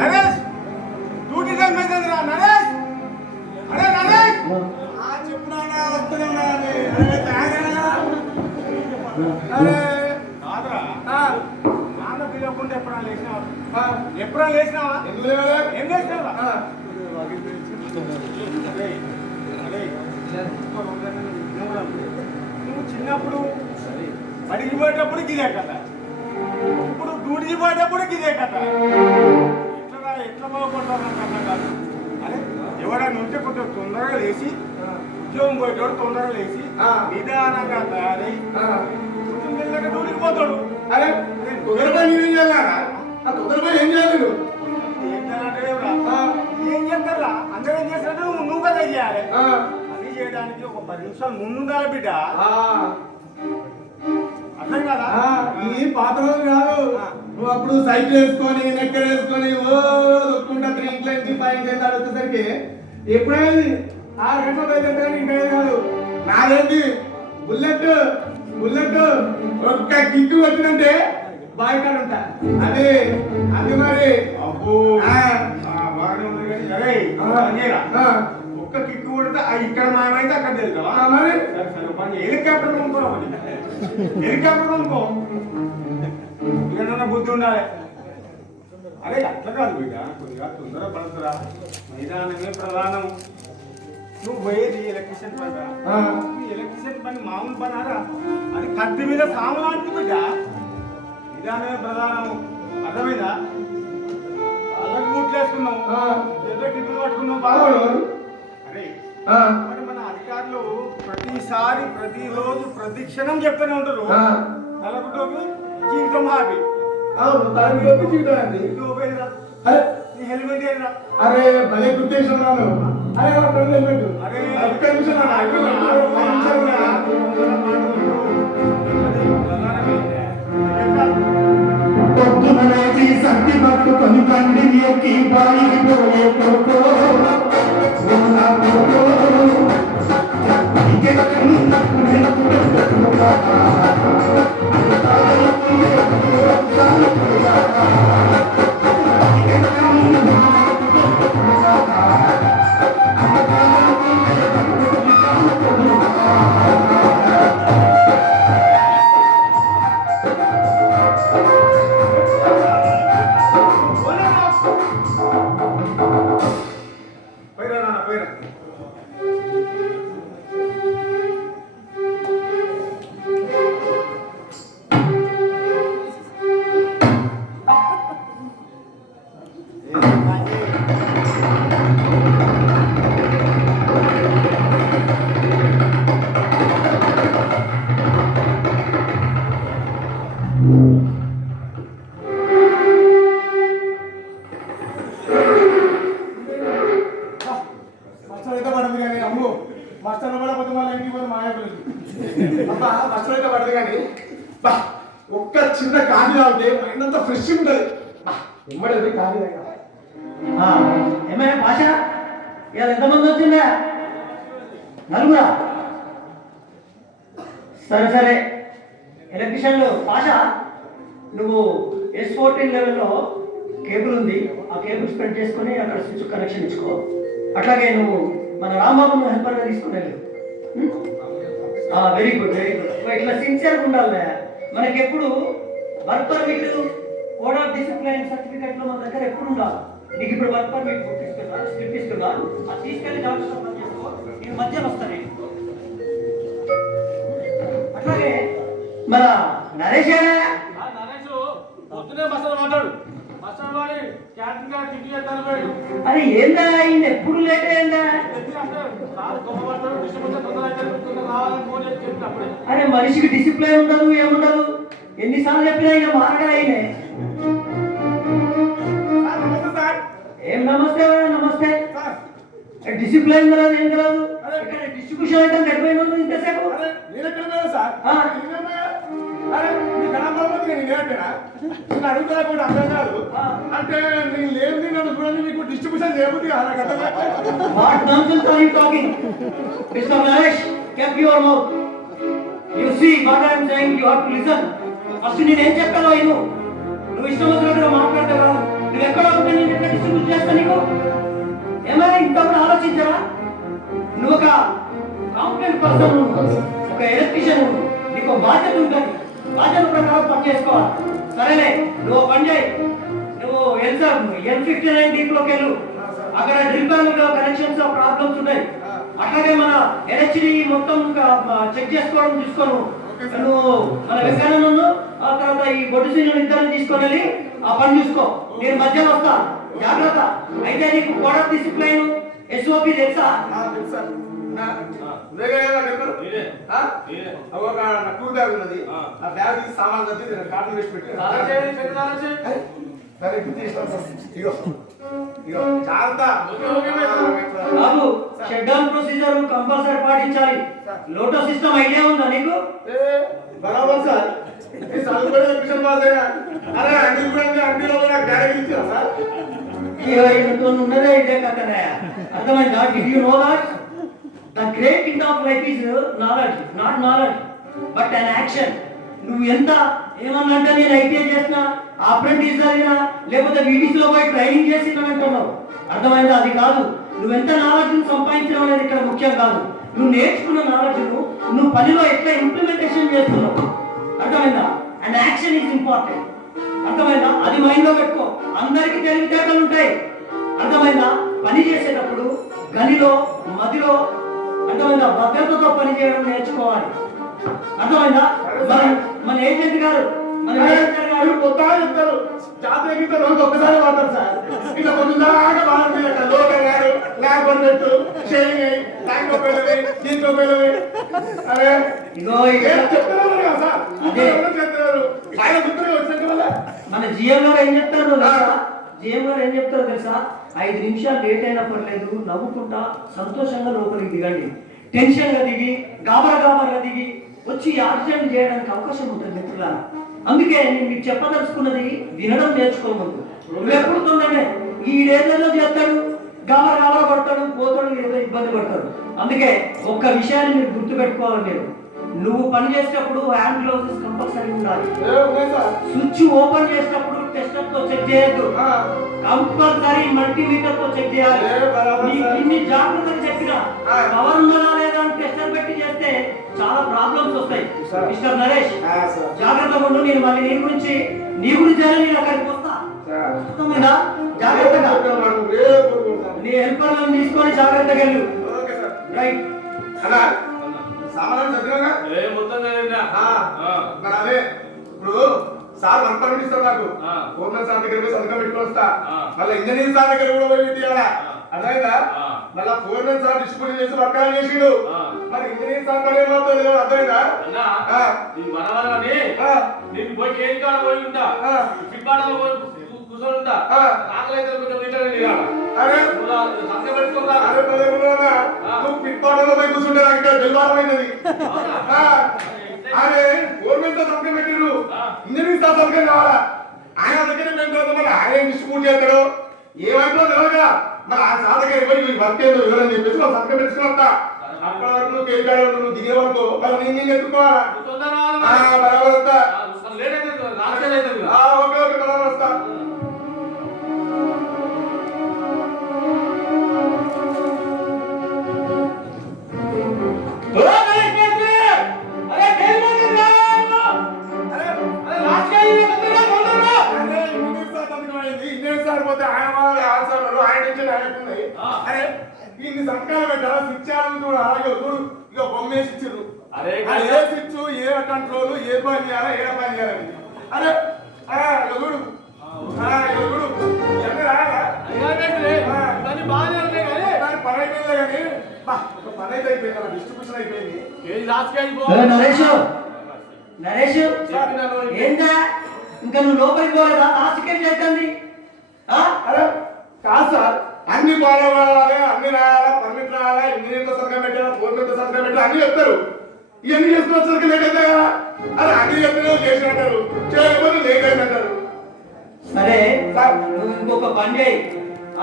Naresh duty time అవుతుంది రా నరేష్. అరే నరేష్ చెప్పునా వస్తూనే ఉన్నాయని. అరే తాగేనా? అరే కాదురా నాన్న పిలవకుండా ఎప్పుడైనా లేచినావా? ఎప్పుడైనా లేచినావా? ఏం లేచినావా? నువ్వు చిన్నప్పుడు బడికి పోయేటప్పుడు గిదే కథ, ఇప్పుడు డ్యూటీకి పోయేటప్పుడు గిదే కథ. ఎట్లా బాగుపడతావు నాకు అర్థం కాదు. అరే ఎవడైనా ఉంటే కొంచెం తొందరగా లేచి ఉద్యోగం పోయేటోడు తొందరగా లేచి నిదానంగా తయారై కొంచెం మెల్లగా డ్యూటీకి పోతాడు. అరే తొందరగా నేనేం చేయాలా? తొందరగా ఏం చేయాలి నువ్వు? ఏం చేయాలంటే ఏం చేస్తారా? అందరూ ఏం చేస్తాడు నువ్వు కదా చేయాలి. అది చేయడానికి ఒక 10 నిమిషాలు ముందు ఉండాలి బిడ్డ. అర్థం కదా? ఈ పాత రోజు కాదు. నువ్వు అప్పుడు సైకిల్ వేసుకొని నెక్కర్ వేసుకొని దొక్కుంటా 3 ఇంట్లో నుంచి 5 ఇంట్లో వచ్చేసరికి ఎప్పుడైంది 6 గంటలు అయితే ఇంకా కాదు. నాదేంటి బుల్లెట్ ఒక్క కిక్కు వచ్చినంటే బాయ్ కాడ ఉంటా. అది మరి అబ్బో బాగానే ఉంది కానీ అరే ఒక్క కిక్కు కొడితే ఇక్కడ మామైతే అక్కడ తెలుసా? మరి హెలికాప్టర్ కొనుక్కో, హెలికాప్టర్ కొనుక్కో. ఇక బుద్ధి ఉండాలి. అరే అట్లా కాదు బిడ్డ, కొద్దిగా తొందర పడుతురా. నిదానమే ప్రధానం. నువ్వు పోయేది ఎలక్ట్రిషియన్ పని. ఎలక్ట్రిషియన్ పని మామూలు పనారా? అది కత్తి మీద సాము లాంటి బిడ్డ. నిదానమే ప్రధానం. అర్థమైందా? అలాగే బూట్లేసుకున్నావు, ఏదో టిఫిన్ పట్టుకున్నావు బాగా. అరే మరి మన అధికారులు ప్రతిసారి ప్రతిరోజు ప్రతి క్షణం చెప్తూనే ఉంటారు తలపుటోకి జీవితం హాబీ. నీ హెల్మెట్ ఏదిరా? అరే భలే గుర్తేస్తున్నాను. అరే హెల్మెట్ పొద్దునలేచి సంటి పట్టుకొని కండి ఎక్కి బాయికి పోయే కొడుకో ఒక్క చిన్న కాఫీ తాగితే మైండ్ అంతా ఫ్రెష్ ఉంటుంది. ఎమ్మడది కాఫీ ఏమైనా భాష ఇవాళ ఎంతమంది వచ్చిందా? నలుగురా? సరే ఎలక్ట్రిషియన్లు భాష, నువ్వు S14 లెవెల్లో కేబుల్ ఉంది, ఆ కేబుల్ స్ప్రెడ్ చేసుకొని అక్కడ స్విచ్ కనెక్షన్ ఇచ్చుకో. అట్లాగే నువ్వు మన రాంబాబును హెల్పర్గా తీసుకుని వెళ్ళు. Very good. ఇట్లా సిన్సియర్గా ఉండాలి. మనకెప్పుడు work permit, code of discipline సర్టిఫికెట్లు మన దగ్గర ఎప్పుడు ఉండాలి. నీకు ఇప్పుడు వర్క్ పర్మిట్ స్లిప్ ఇస్తున్నా, అది తీసుకెళ్ళి జాబ్స్లో పని చేసుకో. నేను మధ్యలో వస్తాను. అట్లాగే మన నరేష్ పొద్దునే బస్సు మాట్లాడు. బస్సు వాడి క్యాటరింగ్ గారు టికెట్ చేస్తాను పోయాడు. అరే ఏందా ఈయన ఎప్పుడు లేట్ అయిందా? అరే మనిషికి డిసిప్లిన్ ఉండదు, ఏముండదు. ఎన్నిసార్లు చెప్పినా ఈయన మారడా ఆయనే. ఏం నమస్తే డిసిప్లిన్ కలదు, ఏం కలదు. ఇక్కడ డిస్ట్రిబ్యూషన్ అయితే గడిపోయిన ఇంతసేపు అడుగుతా అర్థం కాదు అంటే నేను లేదు నన్ను చూడండి, మీకు distribution చేయబుద్ది What nonsense are you talking? Mr. Naresh, keep your mouth. You see what I am saying, you have to listen. అసలు నేను ఏం చెప్పాలో నువ్వు ఇష్టం వచ్చినట్టుగా మాట్లాడతావు. నువ్వు ఎక్కడ ఉంటే నేను పర్సన్ ఒక ఎలక్ట్రీషియన్ నీకు బాధ్యత ఉంటుంది. బాధ్యత ప్రకారం పని చేసుకోవాలి. సరేలే, నువ్వు పని చేయి. నువ్వు N59 డీప్లోకి వెళ్ళు. అక్కడ డ్రిల్ కనెక్షన్స్ ప్రాబ్లమ్స్ ఉన్నాయి. అట్లాగే మన ఎలక్ట్రిసిటీ మొత్తం చెక్ చేసుకోవడం చూసుకోను. నువ్వు మన వెంకన్న ఆ తర్వాత ఈ బొడ్డు సీనియర్ ఇద్దరిని తీసుకొని వెళ్ళి ఆ పని చూసుకో. నేను మధ్యలో వస్తా, జాగ్రత్త. అయితే నీకు కోడ్ ఆఫ్ డిసిప్లైన్ SOP తెలుసా? టూర్ బ్యాగ్ ఉన్నది. ఆ బ్యాగ్ తీసి సామాన్ కట్టి కార్డు వేసి పెట్టి బాబు, షట్ డౌన్ ప్రొసీజర్ కంపల్సరీ పాటించాలి. లోటో సిస్టమ్ ఐడియా ఉందా నీకు? బరాబర్ సార్. అరే అంగీలో గ్యారెంటీ ఇచ్చారా సార్? ఉన్నదే ఇదే కథనే. అర్థమైందా? Did you know that the great end of life is knowledge, not knowledge but an action. నువ్వు ఎంత ఏమన్నంటే నేను ఐటీఐ చేసిన, అప్రెంటిస్ చదివినా, లేకపోతే వీటీసీ లో పోయి ట్రైనింగ్ చేసిన అంటున్నావు. అర్థమైందా? అది కాదు. నువ్వు ఎంత నాలెడ్జ్ సంపాదించడం అనేది ఇక్కడ ముఖ్యం కాదు. నువ్వు నేర్చుకున్న నాలెడ్జ్ నువ్వు పనిలో ఎట్లా ఇంప్లిమెంటేషన్ చేస్తున్నావు. అర్థమైందా? And action is important. అర్థమైందా? అది మైండ్ లో పెట్టుకో. అందరికి తెలివితేటలు ఉంటాయి. అర్థమైందా? పని చేసేటప్పుడు గనిలో మదిలో అర్థమైందా భద్రతతో పని చేయడం నేర్చుకోవాలి. అర్థమైందా? మన ఏజెంట్ గారు చెప్తారు జాతర గీత రోజు ఒక్కసారి వాడతారు సార్. ఇట్లా కొంచెం దాకా బాగుంటుంది. లోకల్ గారు ల్యాబ్ కొన్నట్టు షేరింగ్ ట్యాంక్ ఉపయోగమే దీనికి ఉపయోగమే. అరే చెప్తున్నారు కదా సార్, చెప్తున్నారు. ఆయన గుర్తుగా వచ్చినట్టు వల్ల మన జిఎం గారు ఏం చెప్తారు తెలుసా? జిఎం గారు ఏం చెప్తారో తెలుసా? 5 నిమిషాలు లేట్ అయినా పర్లేదు, నవ్వుకుంటా సంతోషంగా లోపలికి దిగండి. టెన్షన్ గా దిగి గాబరగా దిగి వచ్చి యాక్సిడెంట్ చేయడానికి అవకాశం ఉంటుంది మిత్రులారా. అందుకే నేను మీకు చెప్పదలుచుకున్నది వినడం నేర్చుకోమను. నువ్వు ఎప్పుడు తొందరనే ఈ ఏరియాలో చేస్తాడు, గాబర పడతాడు, పోతాడు, ఏదో ఇబ్బంది పడతాడు. అందుకే ఒక్క విషయాన్ని మీరు గుర్తు పెట్టుకోవాలి. మీరు నువ్వు పని చేసేటప్పుడు హ్యాండ్ గ్లౌజెస్ కంపల్సరీ ఉండాలి. స్విచ్ ఓపెన్ చేసేటప్పుడు టెస్టర్ తో చెక్ చేయొద్దు, కంపల్సరీ మల్టీమీటర్ తో చెక్ చేయాలి. నీకు ఇన్ని జాగ్రత్తలు చెప్పినా పవర్ ఉన్నదా లేదా అని టెస్టర్ పెట్టి చేస్తే చాలా ప్రాబ్లమ్స్ వస్తాయి. మిస్టర్ నరేష్, జాగ్రత్తగా ఉండు. నేను మళ్ళీ నీ గురించి నేను అక్కడికి వస్తా. అర్థమైందా? జాగ్రత్తగా నీ హెల్పర్లను తీసుకొని జాగ్రత్తగా వెళ్ళు. రైట్ సామాన్ చదివాగా మరి అదే ఇప్పుడు సార్ వన్ పర్మిట్ ఇస్తాడు నాకు. ఫోర్మెన్ సార్ దగ్గర పోయి సంతకం పెట్టుకొని వస్తా. మళ్ళీ ఇంజనీర్ సార్ దగ్గర కూడా పోయి తీయాలా. అర్థమైందా? మళ్ళీ ఫోర్మెన్ సార్ డిస్ట్రిబ్యూట్ చేసి వర్క్ చేసిండు. మరి ఇంజనీర్ సార్ పని ఏమవుతుంది? అర్థమైందా? కూర్చుంటే నాకు ఇక్కడ దిల్వారమైనది. అరే గవర్నమెంట్ తో సంతకం పెట్టిరు, ఇంజనీర్ తో సంతకం కావాలా? ఆయన దగ్గర మళ్ళీ ఆయన డిస్ట్రిబ్యూట్ చేస్తాడు. ఏమైందో తెలియదుగా. మరి ఆ సార్ దగ్గర పోయి వర్క్ ఏదో వివరని చెప్పేసి వాళ్ళు సంతకం పెట్టుకుని వస్తా. అప్పటి వరకు నువ్వు కేజీఆర్ నువ్వు దిగే వరకు వాళ్ళు నేను ఎత్తుకోవాలా. బరాబర్ వస్తా. ఓకే ఓకే బరాబర్ వస్తా. ఇన్ని సంతకాలు పెట్టారా? స్విచ్ చూడు, ఇక బొమ్మ వేసి ఇచ్చారు. ఏ స్విచ్, ఏ కంట్రోల్, ఏ పని చేయాలా, ఏ పని చేయాలని. అరే చూడు చూడు ఎన్ని రాయాలా? పని అయిపోయిందే కానీ పని అయితే అయిపోయింది, డిస్ట్రిబ్యూషన్ అయిపోయింది. నరేష్ ఏందా ఇంకా నువ్వు లోపలికి పోలేదా? లాస్ట్ కేజీ అవుతుంది. అరే కాదు సార్, అన్ని ఫాలో కావాలి, అన్ని రాయాలా, పర్మిట్ రాయాలా, ఇంజనీర్తో సంతకం పెట్టాలా, ఫోర్మెన్తో సంతకం పెట్టాలా, అన్ని చెప్తారు. ఇవన్నీ చేసుకుని లేట్ అయితే కదా. అరే అన్ని చెప్పిన చేసినట్టారు, చేయకపోతే లేట్ అయిందంటారు. సరే నువ్వు ఇంకొక పని చేయి.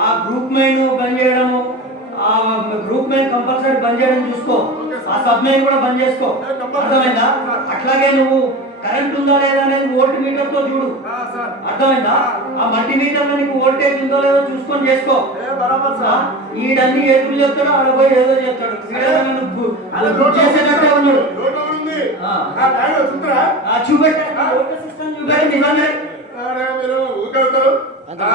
ఆ గ్రూప్ మైన్ బంద్ చేయడము, ఆ గ్రూప్ మైన్ కంపల్సరీ బంద్ చేయడం చూసుకో. ఆ సబ్ మైన్ కూడా బంద్ చేసుకో. అర్థమైందా? అట్లాగే నువ్వు కరెంట్ ఉందా లేదా అనేది వోల్ట్ మీటర్ తో చూడు. అర్థమైందా? ఆ మల్టీమీటర్ లో నీకు వోల్టేజ్ ఉందో లేదో చూసుకొని చేసుకో. బరాబర్ సార్. ఈడన్ని ఎదురు చెప్తాడు ఆడ పోయి ఏదో చెప్తాడు వీడేమన్నా నువ్వు చేసేటట్టే ఉన్నాడు లోటు ఉంది. ఆ. నా బ్యాగ్ చూస్తారా? చూపెట్టాడు సిస్టమ్ చూపెట్టి నిజమే అరే మీరు ఊకెళ్తారు. అదే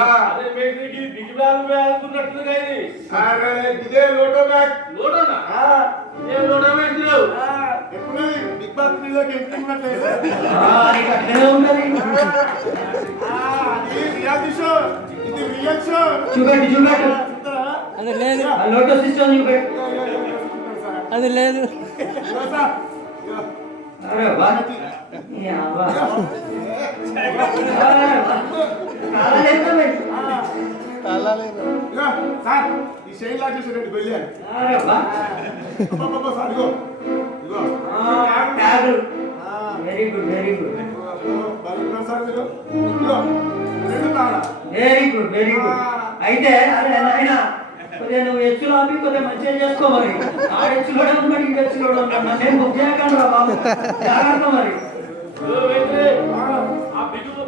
మేస్త్రికి బిగ్ బ్యాగ్ అనుకున్నట్లుగా ఇది అరే ఇదే లోటో బ్యాగ్. లోటోనా ఆ, ఏ లోటో మేస్త్రిరావు ఆ, ఎప్పుడు బిగ్ బాస్ త్రీలోకి ఎంట్రీ లేదు. నీకు అట్లనే ఉంటది అది రియాలిటీ షో, ఇది రియల్ షో. చూపెట్టు చూపెట్టు చూస్తారా? అది లేదు ఆ లోటో సిస్టమ్ చూపెట్టు అది లేదు ఇదిగో సార్, ఇదిగో. అరే వా ఈ అవ్వ. కాలాలు ఎంత మరి? ఇదిగో సార్, ఈ షైన్ లాక్ చేసేటట్టు వెళ్ళాను. అరే వా సార్ ఇదిగో ఇదిగో ట్యాగులు వెరీ గుడ్ వెరీ గుడ్ బాగున్నారు సార్ మీరు. ఇదిగో రెండు కావాలా? వెరీ గుడ్ వెరీ గుడ్ అయితే అరే నాయన కొద్దిగా నువ్వు హెచ్చులు ఆపి కొద్దిగా మంచిగా చేసుకో మరి ఆ హెచ్చులో ఉన్నాడు ఈ హెచ్చులో ఉన్నాడు నేను బుక్ చేయకండి రా బాబు జాగ్రత్త మరి మేస్త్రి ఆ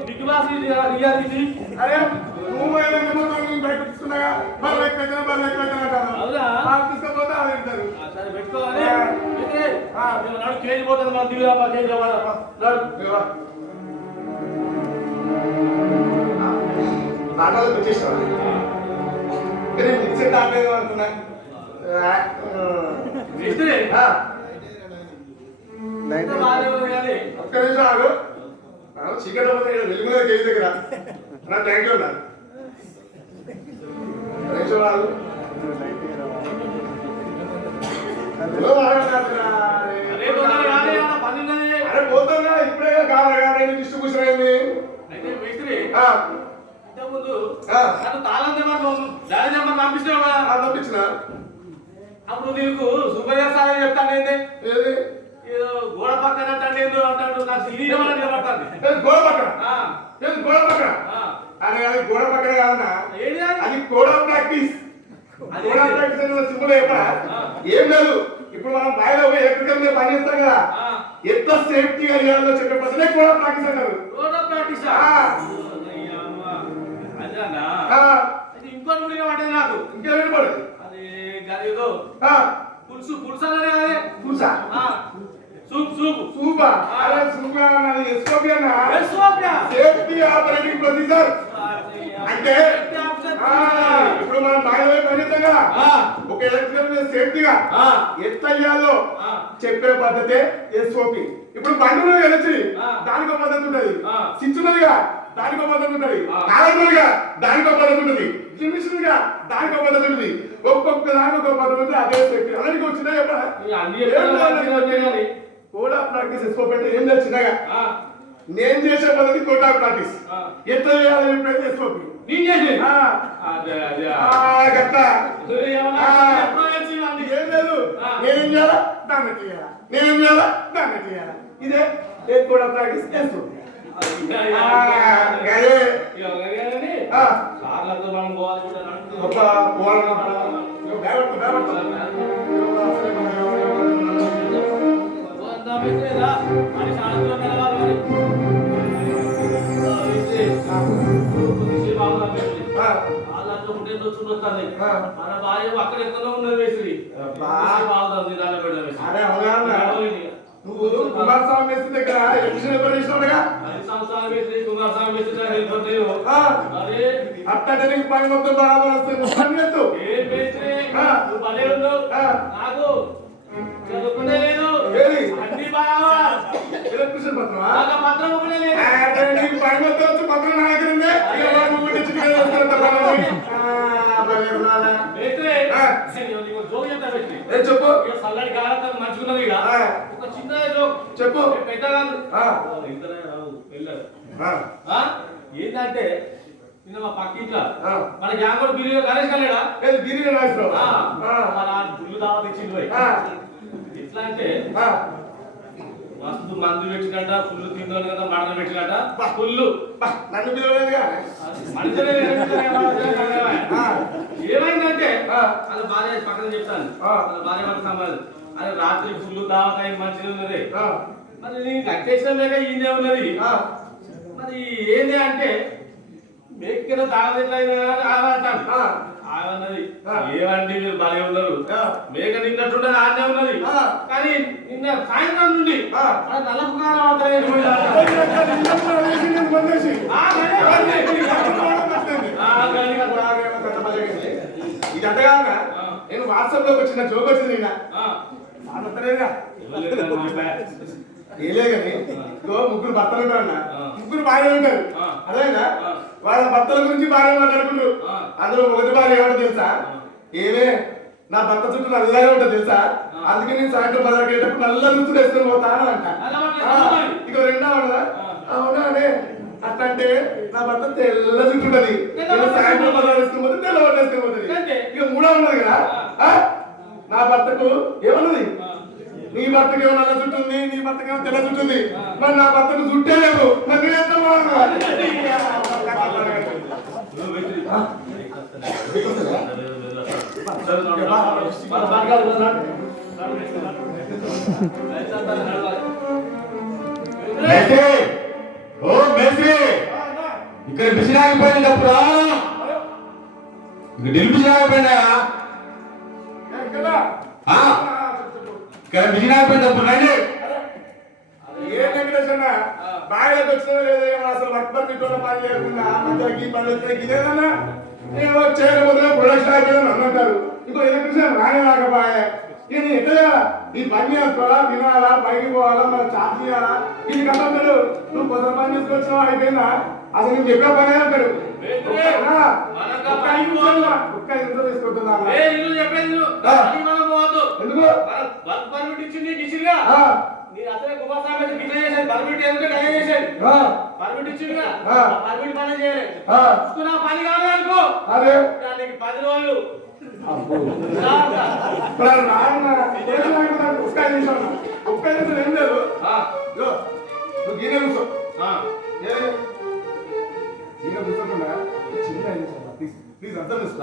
బిగ్ బ్యాగ్ రియాలిటీ అరే నువ్వు ఏదైనా బయట తీసుకున్నాగా వాళ్ళు ఎక్కడ వాళ్ళు ఎక్కడ అవునా? తీసుకపోతే వాళ్ళు ఇస్తారు. సరే పెట్టుకోవాలి మేస్త్రి నాడు కేజీ పోతుంది మన దిగురా కేజీ దాంట్లో వచ్చేసావా? నేను మిక్సర్ దాంట్లో అనుకున్నా. మేస్త్రి బాగానే ఉంది కానీ ఒక్క నిమిషం ఆగు. చీకటి పోతే వెలుగులో కేజీ దగ్గర నా థ్యాంక్ యూ అన్నా. నిమిషం ఆగు. అదే తొందరగా కానీ ఆ పని ఉన్నది. అరే పోతున్నా ఇప్పుడే కావాలి డిస్ట్రిబ్యూషన్ అయింది. అయితే మేస్త్రి ఆ, ఇంతకుముందు ఆ, నన్ను తాళం తెమ్మని పంపిస్తున్నావు కదా ఆ, పంపించిన అప్పుడు నీకు సూపర్ చేస్తానని చెప్తాను ఏంటి ఏది ఏదో గోడ పక్కన ఏందో అంటాడు నాకు ఇది ఇవ్వాలని నిలబడుతుంది ఏది గోడ పక్కన ఆ, ఏది గోడ పక్కన ఆ. అరే అది గోడ పక్కన కాదన్నా, ఏంటి అది? అది గోడ ప్రాక్టీస్. అది గోడ ఏంటి? ప్రాక్టీస్ అనేది సింపుల్ చెప్పా. ఆ. ఏం లేదు, ఇప్పుడు మనం బాయిలో పోయి ఎలక్ట్రికల్ మీద పని చేస్తాం కదా, ఆ. ఎంత సేఫ్టీగా చేయాలో చెప్పే పర్సనే గోడ ప్రాక్టీస్ అంటారు. రోడ్ ప్రాక్టీస్ ఆ. అదేనా ఆ, అది ఇంకోటి కూడా పడ్డది నాకు ఇంకేం వినపడదు. అది గదేదో ఆ, పులుసు అనే అదే చూసా సూప్ సూపా. అరే సూపా అన్నది ఎస్ఓపి అన్న, సూప్ సేఫ్టీ ఆపరేటింగ్ ప్రొసీజర్. అంటే ఆ, ఇప్పుడు మనం బాయిలో పోయి పని చేస్తాం కదా, ఒక ఎలక్ట్రికల్ మీద సేఫ్టీగా ఎట్లా చేయాలో చెప్పే పద్ధతే ఎస్ఓపి. ఇప్పుడు బండి వెళ్ళొచ్చి దానికి ఒక పద్ధతి ఉంటది, స్విచ్ ఉన్నదిగా దానికి ఒక పద్ధతి ఉంటది, కాలంగా దానికి ఒక పద్ధతి ఉంటది, మిషన్ గా దానికి ఒక పద్ధతి ఉంటుంది. ఒక్కొక్క దానికి ఒక పద్ధతి ఉంటుంది. అదే సేఫ్టీ అందరికి వచ్చినాయి. కోడా ప్రాక్టీస్ ఎస్ఓపి అంటే ఏం లేదు చిన్నగా. నేను చేసే పద్ధతి కోడా ప్రాక్టీస్. ఎట్లా చేయాలని చెప్పేది ఎస్ఓపి. నేను చేసేది ఆ, అదే అదే గట్ట ఏం లేదు, నేనేం చేయాలా దాన్ని చేయాలా, నేనేం చేయాలా దాన్ని చేయాలా. ఇదే ఏ కోడా ప్రాక్టీస్ ఎస్ఓపి. అదే సార్లతో మనం గొప్ప పోవాలన్నా మన భార్య అక్కడ ఎక్కడో ఉన్నది వేసి బాగుంది దాన్ని అరే అవునా, నువ్వు కుమారస్వామి వేసిన దగ్గర ఎలక్షన్ ఎప్పుడు చేసినావుగా, అట్టంటే నీకు పని మొత్తం బరాబర్ వస్తుంది. పని చేస్తూ ఏది ఎలక్ట్రిషన్ పత్రమా? నీకు పని మొత్తం వచ్చి పత్రం నా దగ్గర ఉందే. చెప్పు చల్లడి కాలం మంచుకున్నది ఒక చిన్న చెప్పు పెద్దగా ఏంటంటే నిన్న మా పక్కింట్లో మన గ్యాంగ్ కూడా బిల్లు గణేష్ కలేడా బిర్యానీ రాసినావు. మన గుళ్ళు దావా తెచ్చింది పోయి ఎట్లా అంటే మస్తు మందు పెట్టినట్ట ఫుల్ తింటాను కదా మడలు పెట్టినట్ట ఫుల్ నన్ను పిలవలేదుగా. ఏమైందంటే వాళ్ళ భార్య పక్కన చెప్తాను వాళ్ళ భార్య వాళ్ళ సంబంధం అది రాత్రి ఫుల్ దావా మంచిగా ఉన్నది మరి నేను కట్టేసిన లేక ఈయనే ఉన్నది మరి ఏంది అంటే మేకిన తాగదిట్లయినా అంటాను ఆ, ఆగన్నది ఆ. ఏమండి మీరు బాగా ఉన్నారు ఆ. మేక నిన్నట్టుండదు ఆనే ఉన్నది ఆ. కానీ నిన్న సాయంత్రం నుండి ఆ. మన నల్లపు కారం అంతా వేసిపోయింది అంట. ఆ, అదే, అదే. ఇది అంతగా నేను వాట్సాప్ లోకి వచ్చిన జోక్ వచ్చింది నిన్న ఆ. మాట్లాడలేదుగా ఇవ్వలేదు మా బ్యాగ్. ఏలే కానీ ఇగో ముగ్గురు భర్తలు ఉంటారు అన్న ఆ. ముగ్గురు భార్య ఉంటారు ఆ. అదేనా ఆ. వాళ్ళ భర్తల గురించి భార్య మాట్లాడుకుంటారు ఆ. అందులో మొదటి భార్య ఏమంటో తెలుసా ఏమే నా భర్త చుట్టూ నల్లగా ఉంటుంది తెలుసా అందుకే నేను సాయంత్రం బజార్కి వెళ్ళేటప్పుడు నల్ల రుచులు వేసుకొని పోతాను అంట ఇక రెండో అవునా అవునా అనే అట్లంటే నా భర్త తెల్ల చుట్టూ ఉంటది నేను సాయంత్రం బజార్ వేసుకొని పోతే తెల్ల బట్ట వేసుకొని పోతుంది ఇక మూడో ఉన్నది కదా ఆ? నా భర్తకు ఏమన్నది నీ భర్తకి ఏమో నల్ల చుట్టూ ఉంది నీ భర్తకి ఏమో తెల్ల చుట్టూ ఉంది మరి నా భర్తకు చుట్టే లేదు మరి నేను ఎంత ఓ మేస్త్రి ఇక్కడ మిషన్ ఆగిపోయినప్పుడు ఇక్కడ డ్రిల్ మిషన్ ఆగిపోయినా ఇక్కడ మిషన్ ఆగిపోయినప్పుడు రండి ఏ వెంకటేశ్వర బాయిలోకి వచ్చినా లేదా ఏమో అసలు వర్క్ పర్మిట్ పని చేయకుండా మధ్యకి పని వచ్చే ఇదేదన్నా నేను చేయకపోతే ప్రొడక్షన్ అయిపోయిందని అన్నంటారు ఇంకో ఎలక్ట్రిషియన్ రానే రాకపోయా ఇక నేను ఎట్లా చేయాలా ఈ పని చేసుకోవాలా తినాలా పైకి పోవాలా మన చార్జ్ చేయాలా ఇది కదంటాడు నువ్వు కొత్త పని చేసుకొచ్చినావు అయిపోయిందా అసలు నేను చెప్పే పని అంటాడు ఒక్క 5 నిమిషాలు తీసుకుంటున్నా ఏ, ఇల్లు చెప్పేది నువ్వు. ఆ. అది మనం పోవద్దు. ఎందుకు వర్క్ పర్మిట్ ఇచ్చింది ఇచ్చిగా ఆ, నేను అసలే కుమారస్వామి గిట్ల చేసేది పర్మిట్ ఎందుకంటే డైలీ చేసేది ఆ, పర్మిట్ ఇచ్చిందిగా ఆ. పర్మిట్ పని చేయాలి ఆ, నా పని కావాలనుకో అదే దానికి 10 రోజులు ఇప్పుడు రాన్న ఒక్క 5 నిమిషాలు ఒక్క 5 నిమిషాలు ఏం లేదు ఇగో, నువ్వు గీనే కూర్చో గీనే కూర్చోకుండా చిన్న 5 నిమిషాలు ప్లీజ్ ప్లీజ్ అర్థం చేసుకో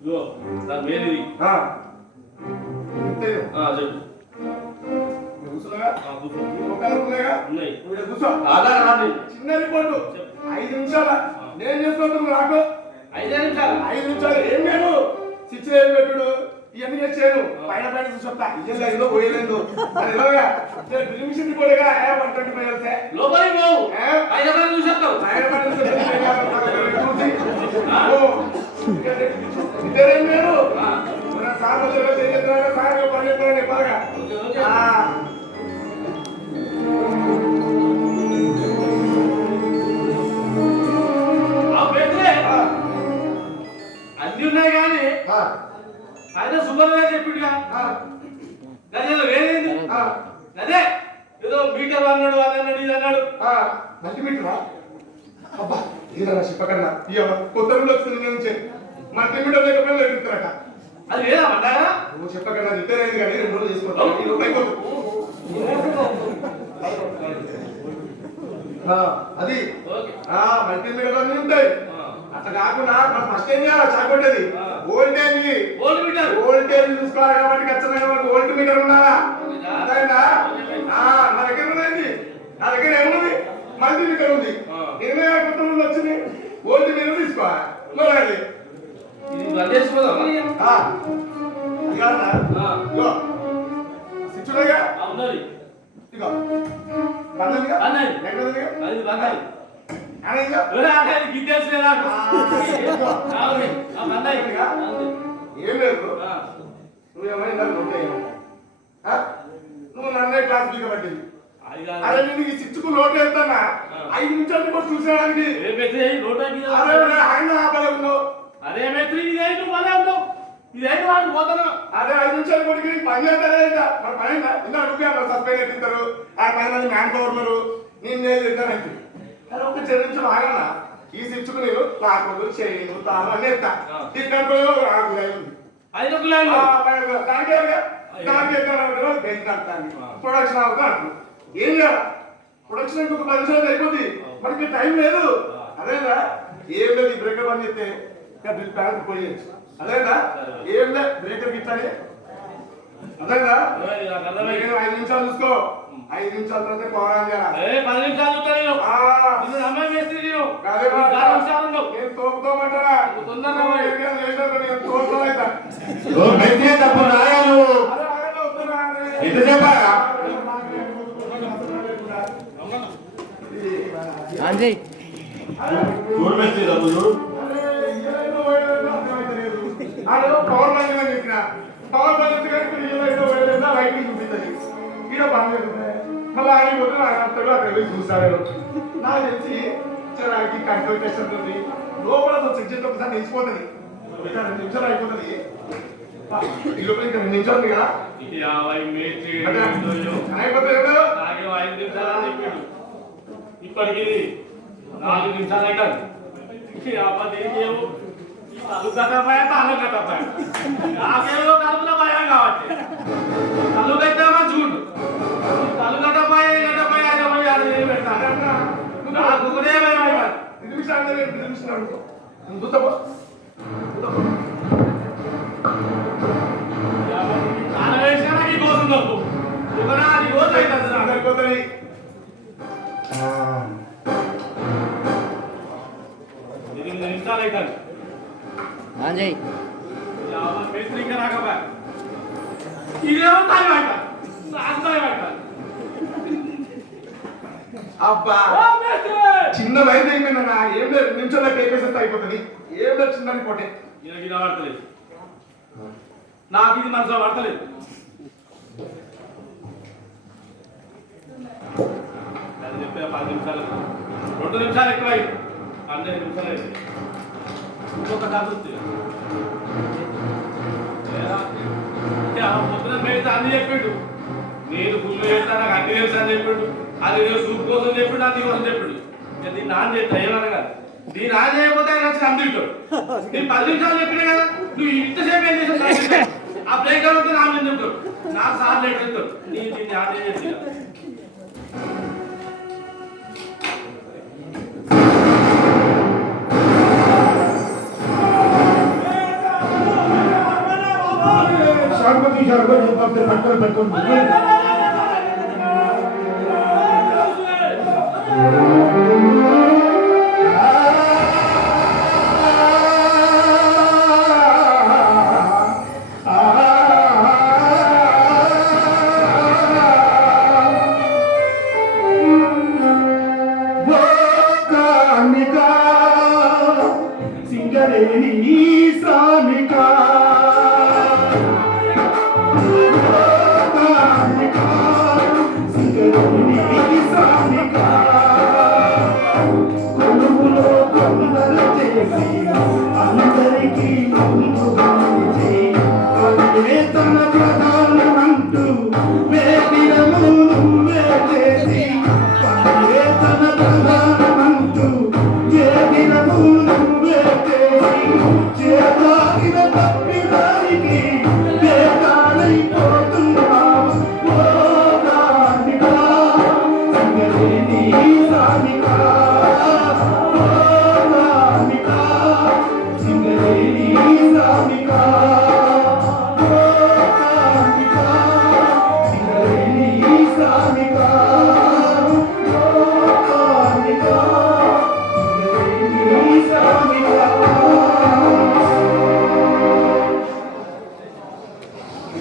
ఇగో దాని మేలిది ఇంతే. చెప్పు నువ్వు కూర్చోలేగా కూర్చో ఒక్కరు ఉన్నాయిగా ఉన్నాయి నువ్వు ఇక్కడ కూర్చో ఆధార్ రాండి చిన్న రిపోర్టు 5 నిమిషాల నేను చేసుకుంటున్నాను నాకు 5 నిమిషాలు 5 నిమిషాలు ఏం లేదు స్విచ్ ఏం పెట్టుడు ఇవన్నీ నేను చేయను పైన పైన చూసి వస్తా ఇయ్యలేదు ఇదో పోయలేదు అది ఎలాగా డ్రిల్ మిషన్ రిపోర్ట్గా 125 వెళ్తే లోపలికి పోవు ఏ? 5 రూపాయలు చూసేస్తావు పైన పైన చూసి ఇద్దరేం లేదు మన సామర్థ్యంలో చేయగలుగుతారా సాయంత్రం పని చేస్తారని చెప్పాలిగా అన్ని ఉన్నాయి కానీ ఆయన సుబ్రహ్మణ్య చెప్పిండుగా దాని ఏదో వేరేది అదే ఏదో మీటర్ అన్నాడు అది అన్నాడు ఇది అన్నాడు మల్టీమీటరా అబ్బా ఇదిరా చెప్పకన్నా కొత్త రూల్ వచ్చింది నుంచి మల్టీమీటర్ లేకపోయినా ఎదుగుతారట అది లేదా అంటారా నువ్వు చెప్పకన్నా రిపేర్ అయింది కానీ 2 రోజులు తీసుకుంటాను అది ఓకే మల్టీమీటర్ అన్నీ ఉంటాయి అట్లా కాకుండా మనం ఫస్ట్ ఏం చేయాలి చాకొట్టేది వోల్టేజ్ ఓల్డ్ మీటర్ వోల్టేజ్ చూసుకోవాలి కాబట్టి ఖచ్చితంగా మనకు వోల్ట్ మీటర్ ఉండాలా అర్థమైందా నా దగ్గర ఉన్నది నా దగ్గర ఏముంది మల్టీమీటర్ ఉంది 20 కొత్త రూల్ వచ్చింది వోల్ట్ మీటర్ తీసుకోవాలి మరి అది ఇది బంద్ చేసుకోదామా అది కాదన్నా ఇగో స్విచ్ ఉన్నాయిగా ఉన్నది ఇగో బంద్ బంద్ ఎక్కడ అది బంద్ అనేగా గిట్టేస్తే నాకు బంద్ ఏం లేదు నువ్వేమైనా నువ్వు నన్నే క్లాస్ బీక పట్టింది అరే నేను ఈ సిచ్చుకు లోటు వెళ్తానా 5 నిమిషాలు కూడా చూసేయడానికి అరే ఆయన ఆపలే ఉన్నావు అదే మేత్రి ఇదేంటి నువ్వు అదే ఉన్నావు ఇదేంటి వాడు పోతాను అదే 5 నిమిషాలు కొడుకు పని చేస్తారే ఇంకా మరి పని ఇందా అడుగు సస్పెండ్ ఎత్తిస్తారు ఆ 10 మంది మ్యాన్ పవర్ ఉన్నారు నేను తింటానంటే అరే ఒక 2 నిమిషాలు ఆగనా ఈ సిచ్చుకు నేను లాకులు చేయను తాను అన్నీ ఎత్తా ఈ కంట్రోల్ ప్రొడక్షన్ అవుతాను ఏం చేయాలి ప్రొడక్షన్ ఇంకొక 10 నిమిషాలు అయిపోద్ది మనకి టైం లేదు అదేనా ఏం లేదు ఈ బ్రేకర్ పని చెప్తే డ్రిల్ ప్యాన్ పోయేచ్చు అదేనా ఏం లేదు బ్రేకర్ ఇచ్చాలి అదేనా 5 నిమిషాలు చూసుకో 5 నిమిషాల తర్వాత పోరాం కదా 10 నిమిషాలు చూస్తా నేను. ఆ, నిన్ను నమ్మే మేస్త్రి నేను. అదే మాట. 4 నిమిషాలు ఉండవు. నేను తోపుతామంటారా నువ్వు తొందరగా పోయి. నేను తోపుతా ఓ మేస్త్రి తప్పు నాయా నువ్వు అరే ఆగండి, వస్తున్నా, అరే. ఎంతసేపా అంజయ్ చూడు మేస్త్రి తప్పు చూడు పవర్ బ్యాంక్ అని చెప్పిన పవర్ బ్యాంక్ లైటింగ్ చూపిస్తుంది ఈడ బాగా మళ్ళీ ఆగిపోతే అతడు అక్కడ పోయి చూస్తాడు నాకు తెలిసి చరాకి కంట్రోల్ టెస్ట్ ఉంటుంది లోపల చెక్ చేస్తే ఒకసారి నిలిచిపోతుంది 2 నిమిషాలు అయిపోతుంది ఈ లోపల ఇంకా 2 నిమిషాలు ఉంది కదా మేస్త్రి అయిపోతుంది ఎవడు? నాకేమో 5 నిమిషాలు అని చెప్పిండు. ఇప్పటికి 4 నిమిషాలు అవుతాను. ఏమో తలు కట్టపాయ తాను కట్టపాయ నాకేమో కడుపులో భయం కావచ్చు. తలు కట్టామా చూడు తలు కట్టపాయ కట్టపాయ అది పెడతాను నాకు ఒకటే భయం అయిపోయింది. 2 నిమిషాలు 2 నిమిషాలు అనుకో నువ్వు చూస్తావా నాన్న వేసినా నాకు ఈ కోసం తప్పు ఒకనా అది రోజు అవుతుంది నాకు. అయిపోతుంది 8 నిమిషాలు అవుతాను. అంజయ్ మేస్త్రి ఇంకా రాకపోయా ఇదేమో టైం అంట నాకు టైం అంట. అబ్బా చిన్న వయసు అయిపోయిందన్నా ఏం లేదు 2 నిమిషాల్లో కేకేసేస్తే అయిపోతుంది ఏం లేదు చిన్న పోటే ఈయనకి ఇలా పడతలేదు నాకు ఇది మనసులో పడతలేదు. అది చెప్పే 10 నిమిషాలు 2 నిమిషాలు ఎక్కువ 12 నిమిషాలు అయింది. ఇంకొక కాదు పొద్దున మేత అన్ని చెప్పిండు నేను ఫుల్ చేస్తా నాకు అన్ని తెలుసు అని చెప్పిండు. అది నేను సూప్ కోసం చెప్పిండు అన్ని కోసం చెప్పిండు. దీన్ని నాన్న చేస్తా ఏమన్నా కదా దీన్ని నాన్న చేయకపోతే ఆయన వచ్చి అందింటాడు. నేను 10 నిమిషాలు చెప్పినా కదా నువ్వు ఇంతసేపు ఏం చేసావు ఆ బ్రేక్ అవుతే నా మీద చెప్తాడు నాకు సార్ లేట్ చెప్తాడు నేను దీన్ని ఆట చేసి సింగరేణి శ్రామిక